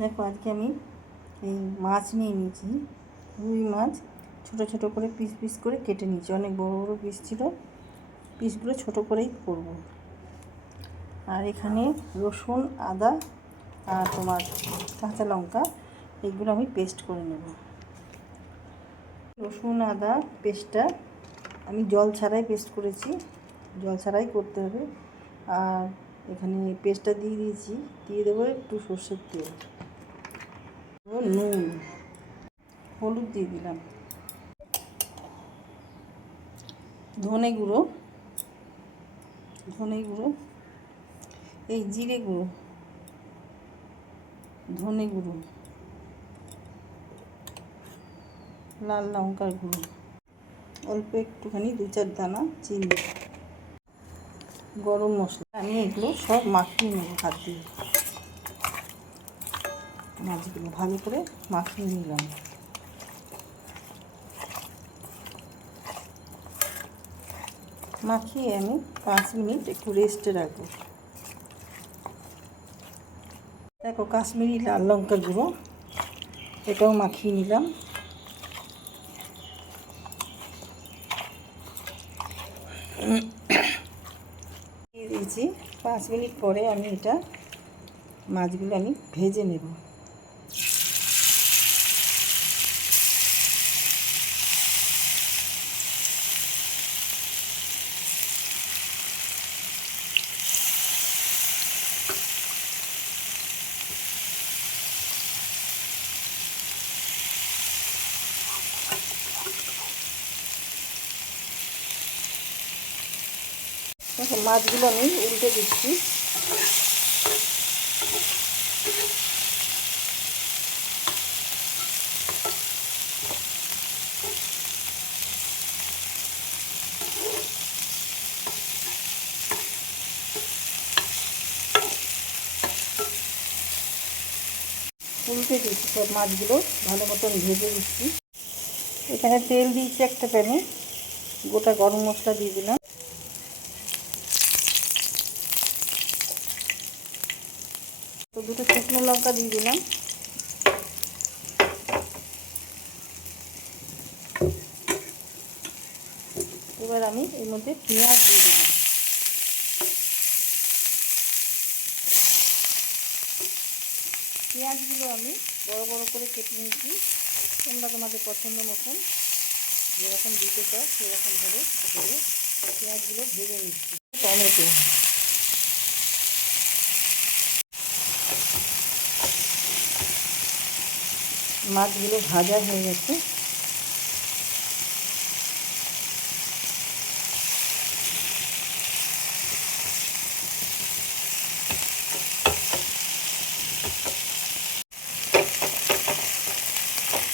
দেখো আজকে আমি এই মাছ নিয়ে নিয়েছি, রুই মাছ ছোট ছোট করে পিস পিস করে কেটে নিয়েছি। অনেক বড় বড় পিস ছিল, পিসগুলো ছোট করেই করব। আর এখানে রসুন, আদা আর তোমার কাঁচা লঙ্কা, এইগুলো আমি পেস্ট করে নেব। রসুন আদা পেস্টটা আমি জল ছাড়াই পেস্ট করেছি, জল ছাড়াই করতে হবে। আর এখানে পেস্টটা দিয়ে দিয়েছি, দিয়ে দেবো একটু সর্ষের তেল, নুন, হলুদ দিয়ে দিলাম, ধনে গুঁড়ো, এই জিরে গুঁড়ো, ধনে গুঁড়ো, লাল লঙ্কার গুঁড়ো, অল্প একটুখানি 2-4 দানা চিনি, গরম মশলা। আমি এগুলো সব মাখিয়ে নেব হাত দিয়ে। মাছগুলো ভালো করে মাখিয়ে নিলাম। মাখিয়ে আমি 5 মিনিট একটু রেস্টে রাখবো। দেখো কাশ্মীরি লাল লঙ্কার গুঁড়ো, এটাও মাখিয়ে নিলাম। দিয়ে দিয়েছি। 5 মিনিট পরে আমি মাছগুলো আমি ভেজে নেব। দেখো মাছগুলো আমি উল্টে দিচ্ছি। উল্টে দিচ্ছি, সব মাছগুলো ভালো মতন ভেজে দিচ্ছি। এখানে তেল দিয়েছি একটা প্যানে, গোটা গরম মশলা দিয়ে দিলাম, তো 2টো শুকনো লঙ্কা দিয়ে দিলাম। এবার আমি এর মধ্যে পেঁয়াজ দিয়ে দিলাম। পেঁয়াজগুলো আমি বড় বড় করে কেটে নিয়েছি। তোমরা তোমাদের পছন্দ মতন যেরকম দিতে চাও সেরকমভাবে করে পেঁয়াজগুলো ভেজে নিচ্ছি। টমেটো, মাছগুলো ভাজা হয়ে গেছে।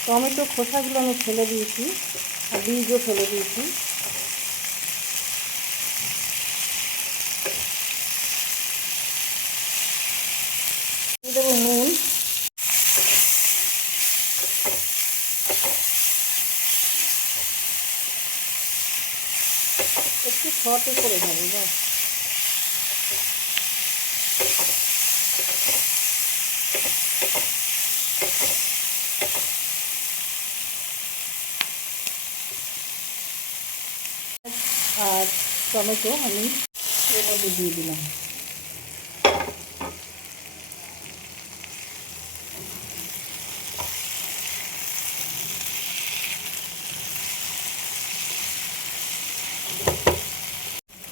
টমেটো খোসাগুলো আমি ফেলে দিয়েছি, আর বীজও ফেলে দিয়েছি। দিয়ে দেবো নুন, একটু শর্টে করে দেবো ব্যাস। আর টমেটো আমি এর মধ্যে দিয়ে দিলাম।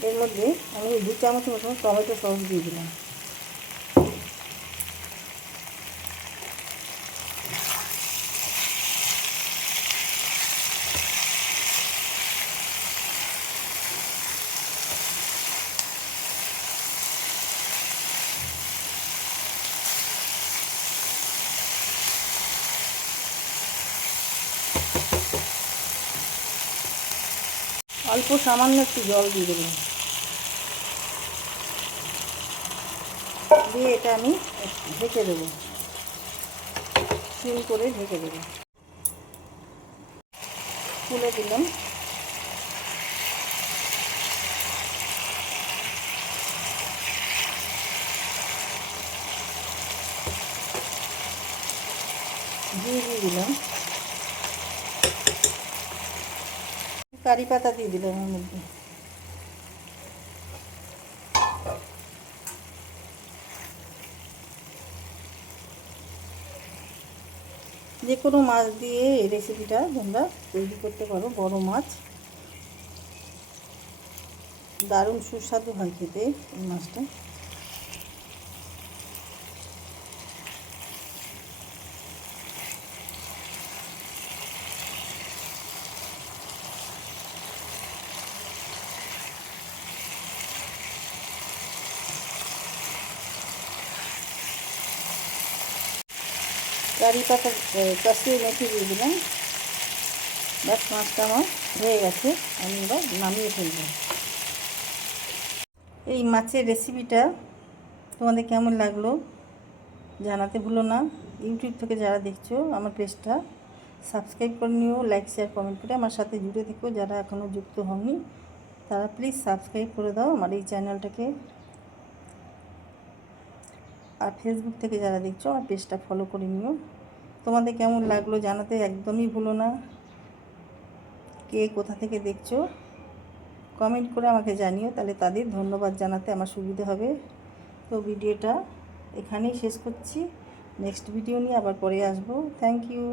এর মধ্যে আমি 2 চামচ মতন টমেটো সস দিয়ে দিলাম। অল্প সামান্য একটু জল দিয়ে দেবো, দিয়ে এটা আমি ঢেকে দেবো, সিম করে ঢেকে দেবো। তুলে দিলাম। দিয়ে দিলাম, কারি পাতা দিয়ে দিলাম এর মধ্যে। যে কোনো মাছ দিয়ে এই রেসিপিটা তোমরা তৈরি করতে পারো। বড় মাছ দারুণ সুস্বাদু হয় খেতে এই মাছটা। কারি পাতা কসুরি মেথি দিয়ে দিলাম। ব্যাস মাছটা আমার হয়ে গেছে, আমি এবার নামিয়ে ফেলব। এই মাছের রেসিপিটা তোমাদের কেমন লাগলো জানাতে ভুলো না। ইউটিউব থেকে যারা দেখছো আমার পেজটা সাবস্ক্রাইব করে নিও, লাইক শেয়ার কমেন্ট করে আমার সাথে জুড়ে থেকো। যারা এখনও যুক্ত হওনি তারা প্লিজ সাবস্ক্রাইব করে দাও আমার এই চ্যানেলটাকে। আর ফেসবুক থেকে যারা দেখছো আমার পেজটা ফলো করে নিও। তোমাদের কেমন লাগলো জানাতে একদমই ভুলো না। কে কোথা থেকে দেখছো কমেন্ট করে আমাকে জানিও, তাহলে তাদের ধন্যবাদ জানাতে আমার সুবিধা হবে। তো ভিডিওটা এখানেই শেষ করছি, নেক্সট ভিডিও নিয়ে আবার পরে আসবো। Thank you.